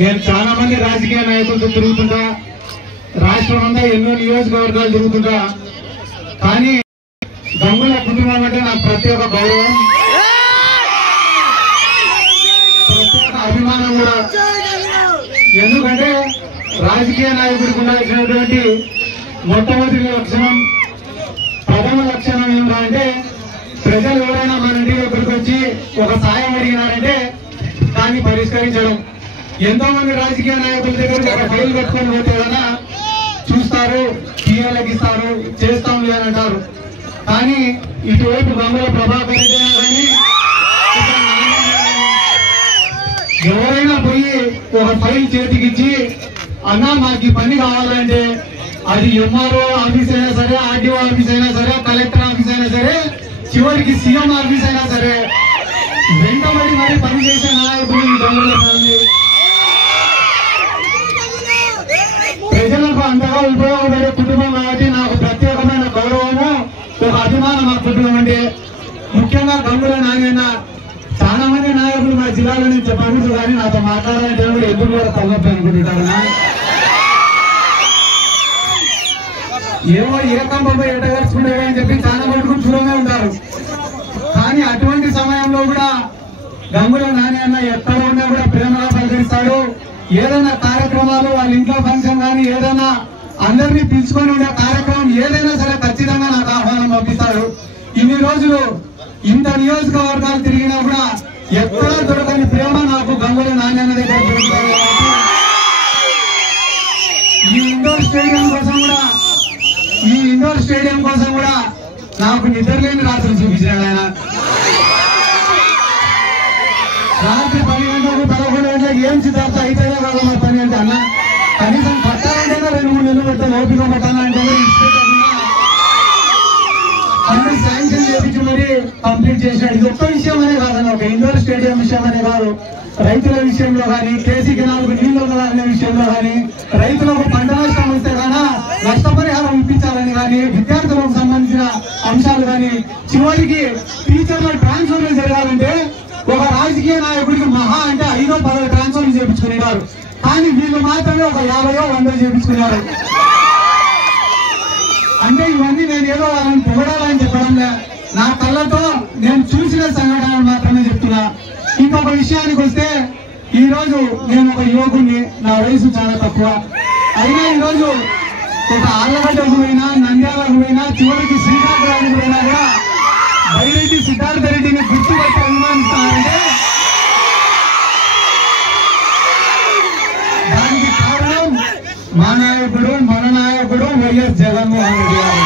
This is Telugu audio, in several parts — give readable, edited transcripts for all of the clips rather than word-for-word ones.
నేను చాలా మంది రాజకీయ నాయకులతో తిరుగుతుంటా, రాష్ట్రం అంతా ఎన్నో నియోజకవర్గాలు తిరుగుతుంటా, కానీ గంగుల కుటుంబం అంటే నాకు ప్రత్యేక గౌరవం, ప్రత్యేక అభిమానం కూడా. ఎందుకంటే రాజకీయ నాయకుడికి ఉండాల్సినటువంటి మొట్టమొదటి లక్షణం, ప్రథమ లక్షణం ఏంటంటే ప్రజలు ఎవరైనా మన ఇంటి దగ్గరికి వచ్చి ఒక సాయం అడిగినారంటే దాన్ని పరిష్కరించడం. ఎంతో మంది రాజకీయ నాయకుల దగ్గర ఒక ఫైల్ పెట్టుకొని పోతే కదా చూస్తారు, టీఆర్లకు ఇస్తారు, చేస్తాం అని అంటారు. కానీ ఇటువైపు గంగుల ప్రభాకర్ రెడ్డి కానీ ఎవరైనా పోయి ఒక ఫైల్ చేతికిచ్చి అన్నా మాకు ఈ పని కావాలంటే అది ఎంఆర్ఓ ఆఫీస్ అయినా సరే, ఆర్డీఓ ఆఫీస్ అయినా సరే, కలెక్టర్ ఆఫీస్ అయినా సరే, చివరికి సీఎం ఆఫీస్ అయినా సరే వెంటబడి మరి పనిచేసే నాయకులు ఈ గంగుల ఫ్యామిలీ. ప్రజలకు అంతగా ఉపయోగపడే కుటుంబం కాబట్టి నాకు ప్రత్యేకమైన గౌరవము, ఒక అభిమానం మా కుటుంబం అంటే. ముఖ్యంగా గంగుల నాగన్న చాలా మంది నాయకులు మా జిల్లాలో నేను చెప్పకూడదు, కానీ నాతో మాట్లాడాలంటే కూడా ఎదురు కూడా తగ్గొద్దు అనుకుంటుంటారు. ఏమో ఏ కంపై ఎట్టగలుచుకుంటారు అని చెప్పి చాలా మటుకు దూరంగా ఉంటారు. కానీ అటువంటి సమయంలో కూడా గంగుల నాగన్న ఎక్కడ ఉన్నా కూడా ప్రేమగా పలకరిస్తాడు. ఏదైనా కార్యక్రమాలు, వాళ్ళ ఇంట్లో ఫంక్షన్ కానీ ఏదైనా అందరినీ పిలుచుకొని ఉండే కార్యక్రమం ఏదైనా సరే ఖచ్చితంగా నాకు ఆహ్వానం పంపిస్తాడు. ఇన్ని రోజులు ఇంత నియోజకవర్గాలు తిరిగినా కూడా ఎక్కడా దొరకని ప్రేమ నాకు గంగుల నాగన్న దగ్గర దొరుకుతాడు. ఈ ఇండోర్ స్టేడియం కోసం కూడా నాకు నిద్రలేని రాత్రులు చూపించాడు ఆయన. రాత్రి 10 గంటలకు 11 గంటలకు ఏం సిద్ధార్థ అయితేనే కాదు మా పని అంటే అన్న, కనీసం పట్టాలంటేనే 2-3 నెలలు పెడతాను, ఓపిక పట్టాలంటే అన్ని శాంక్షన్ చేపించి మరి కంప్లీట్ చేసినాడు. ఇది ఒక్క విషయం అనే కాదన్న, ఒక ఇండోర్ స్టేడియం విషయం అనే కాదు, రైతుల విషయంలో కానీ, కేసీ కెనాల్కు నీళ్లు వదలాలనే విషయంలో కానీ, రైతులకు పంట నష్టం వస్తే కానీ నష్టపరిహారం ఇప్పించాలని కానీ, విద్యార్థులకు సంబంధించిన అంశాలు కానీ, చివరికి టీచర్ల ట్రాన్స్ఫర్లు జరగాలంటే ఒక రాజకీయ నాయకుడికి మహా అంటే 5-10 ట్రాన్స్ఫర్లు చేయించుకునేవారు. కానీ వీళ్ళు మాత్రమే ఒక 50-100 చేయించుకున్నారు. అంటే ఇవన్నీ నేను ఏదో వాళ్ళని పొగడాలని చెప్పడంలే, నా కళ్ళతో నేను చూసిన సంఘటనలు మాత్రమే చెప్తున్నా. ఇంకొక విషయానికి వస్తే, ఈ రోజు నేను ఒక యువకుడిని, నా వయసు చాలా తక్కువ అయినా ఈరోజు ఒక ఆళ్లగడ్డకు పోయినా, నంద్యాలకు పోయినా, చివరికి శ్రీకాకుళానికి పోయినా కూడా బైరెడ్డి సిద్ధార్థ రెడ్డిని గుర్తుపట్టి అభిమానిస్తానంటే దానికి కారణం మా నాయకుడు, మన నాయకుడు వైఎస్ జగన్మోహన్ రెడ్డి గారు.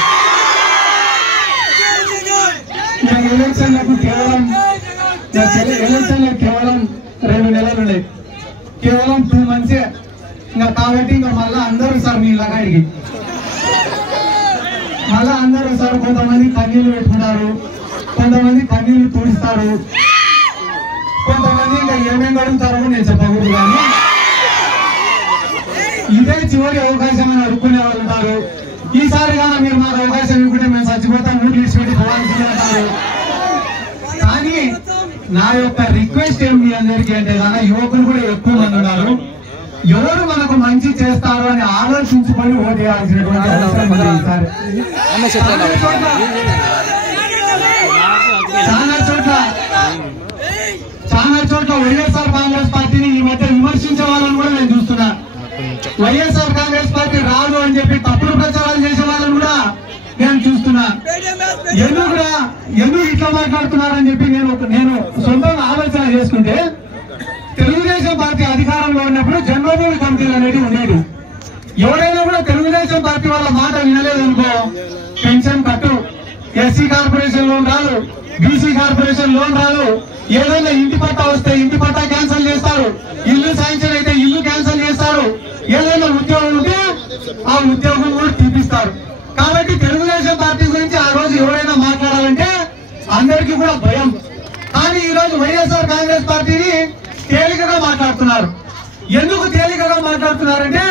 ఎలక్షన్లకు కేవలం 2 నెలలు ఉన్నాయి, కేవలం 2 months. ఇంకా కాబట్టి ఇంకా మళ్ళా అందరూ సార్ మీలాగా అడిగి మళ్ళా అందరూ సార్ కొంతమంది కన్నీళ్లు పెట్టుకుంటారు, కొంతమంది కన్నీళ్లు తుడుస్తారు, కొంతమంది ఇంకా ఏమేమి అడుగుతారో నేను చెప్పకూడదు. కానీ ఇదే చివరి అవకాశం అని అడుక్కునే వాళ్ళు ఉంటారు. ఈసారి కానీ మీరు మాకు అవకాశం ఇవ్వకుంటే మేము చచ్చిపోతాం, ఊళ్ళు ఇచ్చిపెట్టి పోవాల్సిందే అంటారు. కానీ నా యొక్క రిక్వెస్ట్ ఏమి అందరికీ అంటే కానీ యువకులు కూడా ఎక్కువ మంది ఉన్నారు, ఎవరు మనకు మంచి చేస్తారు అని ఆలోచించుకొని ఓటేయాల్సినటువంటి అవసరం ఉంది. ఈసారి చాలా చోట్ల వైఎస్ఆర్ కాంగ్రెస్ పార్టీని ఈ మధ్య విమర్శించే వాళ్ళని కూడా నేను చూస్తున్నా. వైఎస్ఆర్ కాంగ్రెస్ పార్టీ రాదు అని చెప్పి తప్పుడు ప్రచారాలు చేసే వాళ్ళని కూడా నేను చూస్తున్నా. ఎందుకు ఇట్లా మాట్లాడుతున్నారని చెప్పి నేను సొంతంగా ఆలోచన చేసుకుంటే, తెలుగుదేశం పార్టీ అధికారంలో ఉన్నప్పుడు జన్మభూమి కమిటీలు అనేవి ఉండేవి. ఎవరైనా కూడా తెలుగుదేశం పార్టీ వాళ్ళ మాట వినలేదనుకో, పెన్షన్ కట్టు, ఎస్సీ కార్పొరేషన్ లోన్ రాదు, బీసీ కార్పొరేషన్ లోన్ రాదు, ఏదైనా ఇంటి పట్టా వస్తే ఇంటి పట్టా క్యాన్సిల్ చేస్తారు, ఇల్లు శాంక్షన్ అయితే ఇల్లు క్యాన్సిల్ చేస్తారు, ఏదైనా ఉద్యోగం ఉంటే ఆ ఉద్యోగం కూడా తీపిస్తారు. కాబట్టి తెలుగుదేశం పార్టీ గురించి ఆ రోజు ఎవరైనా మాట్లాడాలంటే అందరికీ కూడా భయం. కానీ ఈ రోజు వైఎస్ఆర్ కాంగ్రెస్ పార్టీని తేలికగా మాట్లాడుతున్నారు. ఎందుకు తేలికగా మాట్లాడుతున్నారంటే,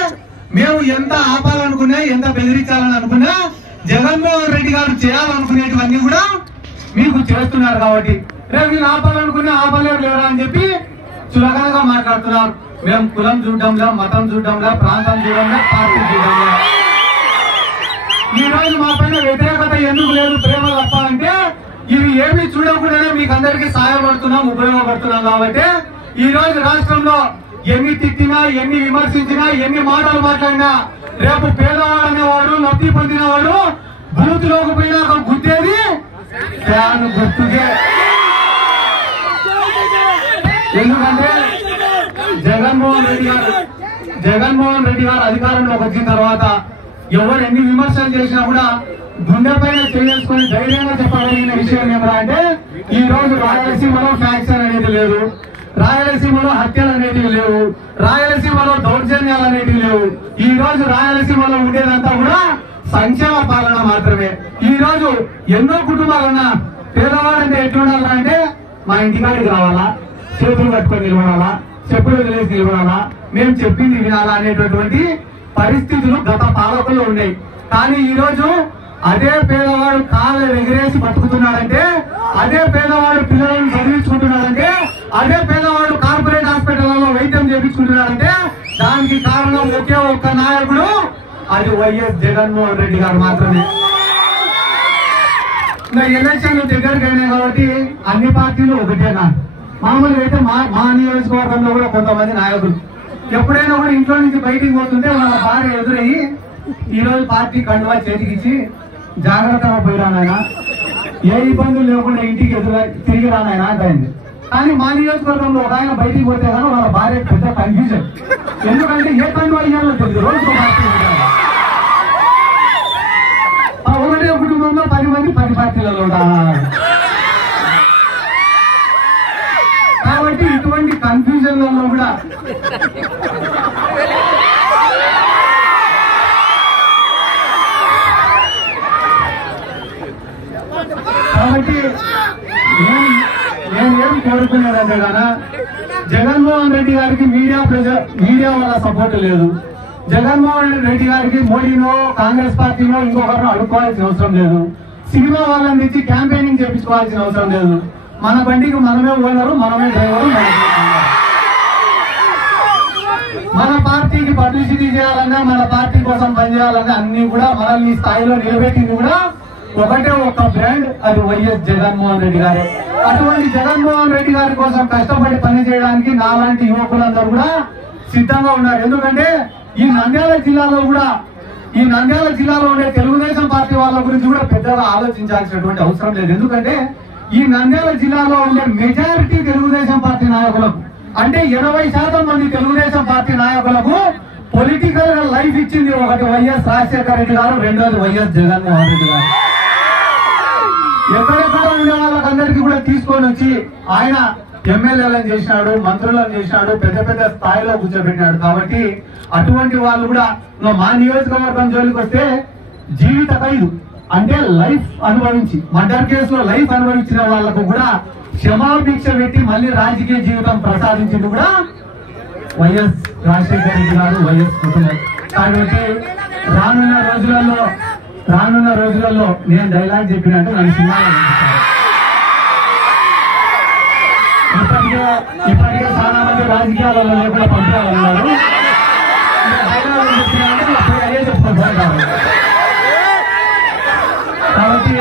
మేము ఎంత ఆపాలనుకున్నా, ఎంత బెదిరించాలని అనుకున్నా, జగన్మోహన్ రెడ్డి గారు చేయాలనుకునేటివన్నీ కూడా మీకు చేస్తున్నారు. కాబట్టి రేపు వీళ్ళు ఆపాలనుకున్నా ఆపలేరు లేరా అని చెప్పి చులకనగా మాట్లాడుతున్నారు. మేము కులం చూడడంలా, మతం చూడడంలా, ప్రాంతం చూడడంలా, పార్టీ చూడడంలా. ఈ రోజు మా పైన వ్యతిరేకత ఎందుకు లేదు, ప్రేమ తప్ప అంటే ఇవి ఏమి చూడకుండానే మీకు అందరికీ సహాయపడుతున్నాం, ఉపయోగపడుతున్నాం. కాబట్టి ఈ రోజు రాష్ట్రంలో ఎన్ని తిట్టినా, ఎన్ని విమర్శించినా, ఎన్ని మాటలు మాట్లాడినా రేపు పేదవాడు అనేవాడు, లబ్ధి పొందినవాడు బూత్ లోకి పోయినా గుద్దేది ఫ్యాన్ గుర్తుకే. ఎందుకంటే జగన్మోహన్ రెడ్డి గారు అధికారంలోకి వచ్చిన తర్వాత ఎవరు ఎన్ని విమర్శలు చేసినా కూడా గుండె పైన చేసుకుని ధైర్యంగా చెప్పగలిగిన విషయం ఏమరా అంటే ఈ రోజు రాయలసీమలో ఫ్యాక్షన్ అనేది లేదు, రాయలసీమలో హత్యలు అనేటివి లేవు, రాయలసీమలో దౌర్జన్యాలు అనేటివి లేవు. ఈ రోజు రాయలసీమలో ఉండేదంతా కూడా సంక్షేమ పాలన మాత్రమే. ఈ రోజు ఎన్నో కుటుంబాలన్నా పేదవాడంటే ఎట్లుండాలంటే మా ఇంటికాడికి రావాలా, చేతులు కట్టుకొని నిలబడాలా, చెప్పులు వదిలేసి నిలబడాలా, మేము చెప్పింది వినాలా అనేటటువంటి పరిస్థితులు గత పాలకులు ఉన్నాయి. కానీ ఈ రోజు అదే పేదవాడు కాళ్ళు ఎగిరేసి బతుకుతున్నాడంటే, అదే పేదవాడు పిల్లలను చదివించుకుంటున్నాడంటే, అదే పేదవాడు కార్పొరేట్ హాస్పిటల్లో వైద్యం చేయించుకుంటున్నాడంటే దానికి కారణం ఒకే ఒక్క నాయకుడు, అది వైఎస్ జగన్మోహన్ రెడ్డి గారు మాత్రమే. ఇంకా ఎలక్షన్లు దగ్గరికి అయినాయి కాబట్టి అన్ని పార్టీలు ఒకటేనా. మామూలుగా అయితే మా నియోజకవర్గంలో కూడా కొంతమంది నాయకులు ఎప్పుడైనా కూడా ఇంట్లో నుంచి బయటికి పోతుంటే వాళ్ళ భార్య ఎదురయ్యి ఈ రోజు పార్టీ కండువా చేతికిచ్చి జాగ్రత్తగా పోయిరానాయన, ఏ ఇబ్బందులు లేకుండా ఇంటికి తిరిగి రానాయన అంటాయింది. కానీ మా నియోజకవర్గంలో ఒక ఆయన బయటికి పోతే కానీ వాళ్ళ భార్య పెద్ద కన్ఫ్యూజన్. ఎందుకంటే ఏ కండువా అయ్యాలో తెలియదు, రోజు పార్టీ ఒకటే కుటుంబంలో 10 మంది 10 పార్టీలలో ఉంటారు. కాబట్టి ఇటువంటి కన్ఫ్యూజన్లలో కూడా కాబట్టి నేనేం కోరుకునేదంటే కదా, జగన్మోహన్ రెడ్డి గారికి మీడియా వల్ల సపోర్ట్ లేదు. జగన్మోహన్ రెడ్డి గారికి మోడీనో కాంగ్రెస్ పార్టీనో ఇంకొకరినో అడుక్కోవాల్సిన అవసరం లేదు. సినిమా వాళ్ళని తెచ్చి క్యాంపెయినింగ్ చేయించుకోవాల్సిన అవసరం లేదు. మన బండికి మనమే ఓనరు, మనమే డ్రైవరు. మన పార్టీకి పబ్లిసిటీ చేయాలన్నా, మన పార్టీ కోసం పనిచేయాలన్నా అన్ని కూడా మనల్ని స్థాయిలో నిలబెట్టింది కూడా ఒకటే ఒక్క బ్రాండ్, అది వైఎస్ జగన్మోహన్ రెడ్డి గారు. అటువంటి జగన్మోహన్ రెడ్డి గారి కోసం కష్టపడి పని చేయడానికి నాలాంటి యువకులందరూ కూడా సిద్ధంగా ఉన్నారు. ఎందుకంటే ఈ నంద్యాల జిల్లాలో ఉండే తెలుగుదేశం పార్టీ వాళ్ళ గురించి కూడా పెద్దగా ఆలోచించాల్సినటువంటి అవసరం లేదు. ఎందుకంటే ఈ నంద్యాల జిల్లాలో ఉండే మెజారిటీ తెలుగుదేశం పార్టీ నాయకులకు, అంటే 80% మంది తెలుగుదేశం పార్టీ నాయకులకు పొలిటికల్ గా లైఫ్ ఇచ్చింది ఒకటి వైఎస్ రాజశేఖర రెడ్డి గారు, రెండోది వైఎస్ జగన్మోహన్ రెడ్డి గారు. ఎక్కడెక్కడ ఉండే వాళ్ళకందరికీ కూడా తీసుకొని వచ్చి ఆయన ఎమ్మెల్యేలను చేసినాడు, మంత్రులను చేసినాడు, పెద్ద పెద్ద స్థాయిలో కూర్చోబెట్టినాడు. కాబట్టి అటువంటి వాళ్ళు కూడా మా నియోజకవర్గం జోలికి వస్తే జీవిత ఖైదు అంటే లైఫ్ అనుభవించి, మర్డర్ కేసులో లైఫ్ అనుభవించిన వాళ్లకు కూడా క్షమాభిక్ష పెట్టి మళ్ళీ రాజకీయ జీవితం ప్రసాదించింది కూడా వైఎస్ రాజశేఖర రెడ్డి గారు, వైఎస్ కుటుంబం. కాబట్టి రానున్న రోజులలో నేను డైలాగ్ చెప్పినట్టు నన్ను సినిమాలో ఇప్పటికే చాలా మంది రాజకీయాలలో లేకుండా పంపించాలన్నారు. డైలాగ్ చెప్పినట్టు అదే చెప్తాను. కాబట్టి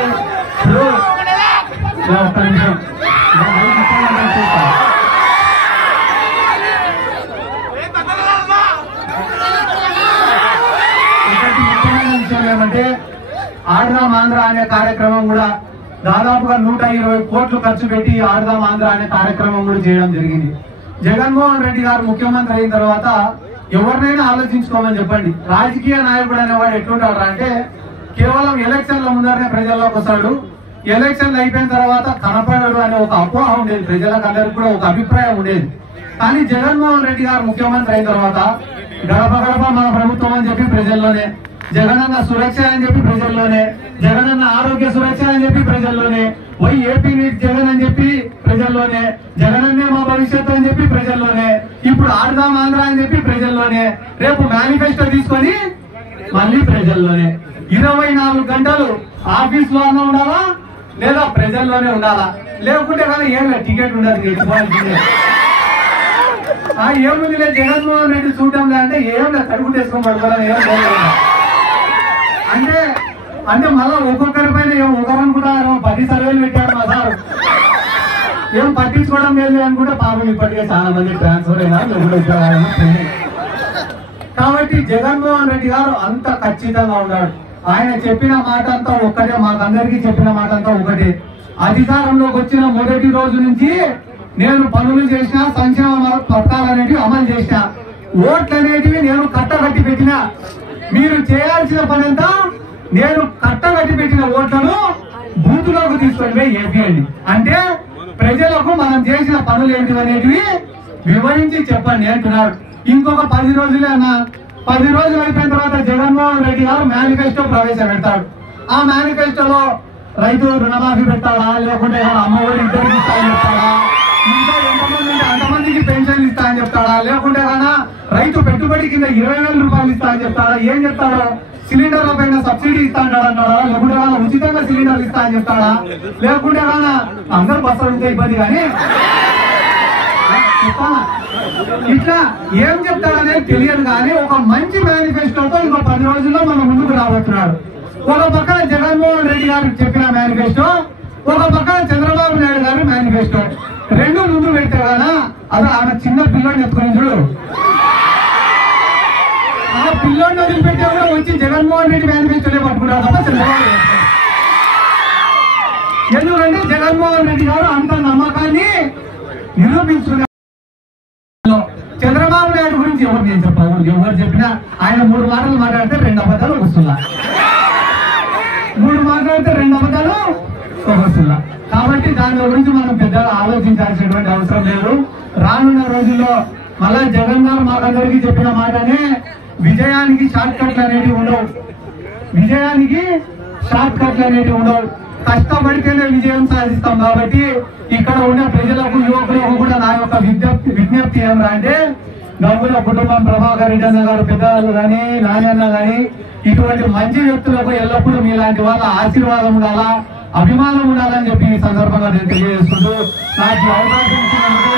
ఒక్క నిమిషం ఏమంటే ఆడదాం ఆంధ్ర అనే కార్యక్రమం కూడా దాదాపుగా 120 కోట్లు ఖర్చు పెట్టి ఆడదాం ఆంధ్ర అనే కార్యక్రమం కూడా చేయడం జరిగింది. జగన్మోహన్ రెడ్డి గారు ముఖ్యమంత్రి అయిన తర్వాత ఎవరినైనా ఆలోచించుకోమని చెప్పండి, రాజకీయ నాయకుడు అనేవాడు ఎట్లుంటాడు అంటే కేవలం ఎలక్షన్ల ముందరనే ప్రజల్లోకి వస్తాడు, ఎలక్షన్లు అయిపోయిన తర్వాత కనపడడు అనే ఒక అపోహ ఉండేది, ప్రజలకు అందరికి కూడా ఒక అభిప్రాయం ఉండేది. కానీ జగన్మోహన్ రెడ్డి గారు ముఖ్యమంత్రి అయిన తర్వాత గడప గడప మన ప్రభుత్వం అని చెప్పి ప్రజల్లోనే, జగనన్న సురక్ష అని చెప్పి ప్రజల్లోనే, జగనన్న ఆరోగ్య సురక్ష అని చెప్పి ప్రజల్లోనే, వై ఏపీ నీట్ జగన్ అని చెప్పి ప్రజల్లోనే, జగనన్నే మా భవిష్యత్తు అని చెప్పి ప్రజల్లోనే, ఇప్పుడు ఆడదాం ఆంధ్ర అని చెప్పి ప్రజల్లోనే, రేపు మేనిఫెస్టో తీసుకొని మళ్ళీ ప్రజల్లోనే. 24 గంటలు ఆఫీస్ లో అన్నా ఉండాలా లేదా ప్రజల్లోనే ఉండాలా, లేకుంటే కానీ ఏం టికెట్ ఉండదు. ఏముంది లేదు జగన్మోహన్ రెడ్డి చూడటంలే అంటే ఏం లేదు కడుపు చేసుకొని పడుకోవాలని ఏం లేదు అంటే అంటే మళ్ళా ఒక్కొక్కరి పైన ఏం ఒకరు అనుకుంటారు 10 సర్వేలు పెట్టారు మా సార్ ఏం పట్టించుకోవడం లేదు అనుకుంటే పాపం ఇప్పటికే చాలా మంది ట్రాన్స్ఫర్ అయినా. కాబట్టి జగన్మోహన్ రెడ్డి గారు అంత ఖచ్చితంగా ఉన్నాడు. ఆయన చెప్పిన మాట అంతా ఒక్కటే, మాకందరికీ చెప్పిన మాట అంతా ఒకటే. అధికారంలోకి వచ్చిన మొదటి రోజు నుంచి నేను పనులు చేసిన, సంక్షేమ పథకాలు అనేటివి అమలు చేసిన, ఓట్లు అనేటివి నేను కట్టగట్టి పెట్టిన. మీరు చేయాల్సిన పని అంతా నేను కట్టగట్టి పెట్టిన ఓట్లను బూతులోకి తీసుకొని పోయి వేపియండి. అంటే ప్రజలకు మనం చేసిన పనులు ఏంటి అనేటివి వివరించి చెప్పండి అంటున్నాడు. ఇంకొక 10 రోజులే అన్న, 10 రోజులు అయిపోయిన తర్వాత జగన్మోహన్ రెడ్డి గారు మేనిఫెస్టో ప్రవేశపెడతాడు. ఆ మేనిఫెస్టోలో రైతు రుణమాఫీ పెట్టాలా, లేకుంటే అమ్మఒడి ఇద్దరికి ఇస్తానని చెప్తాడా, ఇంకా ఎంతమంది ఉంటే అంతమందికి పెన్షన్ ఇస్తా అని చెప్తాడా, లేకుంటే కానీ రైతు పెట్టుబడి కింద 20,000 రూపాయలు ఇస్తా అని చెప్తాడా, ఏం చెప్తాడో, సిలిండర్ల పైన సబ్సిడీ ఇస్తా అంటాడా, లేకుంటే కానీ ఉచితంగా సిలిండర్లు ఇస్తా అని చెప్తాడా, లేకుంటే కానీ అందరూ బస్సులు ఉంటే ఇబ్బంది కానీ ఇట్లా ఏం చెప్తాడనేది తెలియదు. కానీ ఒక మంచి మేనిఫెస్టోతో ఇంకో 10 రోజుల్లో మన ముందుకు రాబోతున్నాడు. ఒక పక్కన జగన్మోహన్ రెడ్డి గారు చెప్పిన మేనిఫెస్టో, ఒక పక్కన చంద్రబాబు నాయుడు గారి మేనిఫెస్టో, రెండు ముందు పెడితే కదా అది ఆమె చిన్న పిల్లోడిని ఎత్తుకుని చూడు, ఆ పిల్లోడిని వదిలిపెట్టే కూడా వచ్చి జగన్మోహన్ రెడ్డి మేనిఫెస్టోనే పట్టుకుంటారు తప్ప చంద్రబాబు. ఎందుకంటే జగన్మోహన్ రెడ్డి గారు అంత నమ్మకాన్ని నిరూపించుకున్నారు. చంద్రబాబు నాయుడు గురించి ఎవరు నేను చెప్పాను, ఎవరు చెప్పినా ఆయన 3 మాటలు మాట్లాడితే 2 అబద్ధాలు వస్తున్నా, 3 మాట్లాడితే 2 అబద్ధాలు వస్తున్నా. కాబట్టి దాని గురించి మనం పెద్దగా ఆలోచించాల్సినటువంటి అవసరం లేదు. రానున్న రోజుల్లో మళ్ళా జగన్ గారు మాకందరికీ చెప్పిన మాటనే, విజయానికి షార్ట్ కట్లు అనేవి ఉండవు, విజయానికి షార్ట్ కట్లు అనేవి ఉండవు, కష్టపడితేనే విజయం సాధిస్తాం. కాబట్టి ఇక్కడ ఉన్న ప్రజలకు, యువకులకు కూడా నా యొక్క విజ్ఞప్తి ఏమరా అంటే, గంగుల కుటుంబం, ప్రభాకర్ రెడ్డి అన్న గారు పెద్దవాళ్ళు కానీ, నాన్న కానీ, ఇటువంటి మంచి వ్యక్తులకు ఎల్లప్పుడూ మీలాంటి వాళ్ళ ఆశీర్వాదం ఉండాలా, అభిమానం ఉండాలని చెప్పి ఈ సందర్భంగా నేను తెలియజేసుకుంటూ నాకు అవకాశం ఇచ్చినందుకు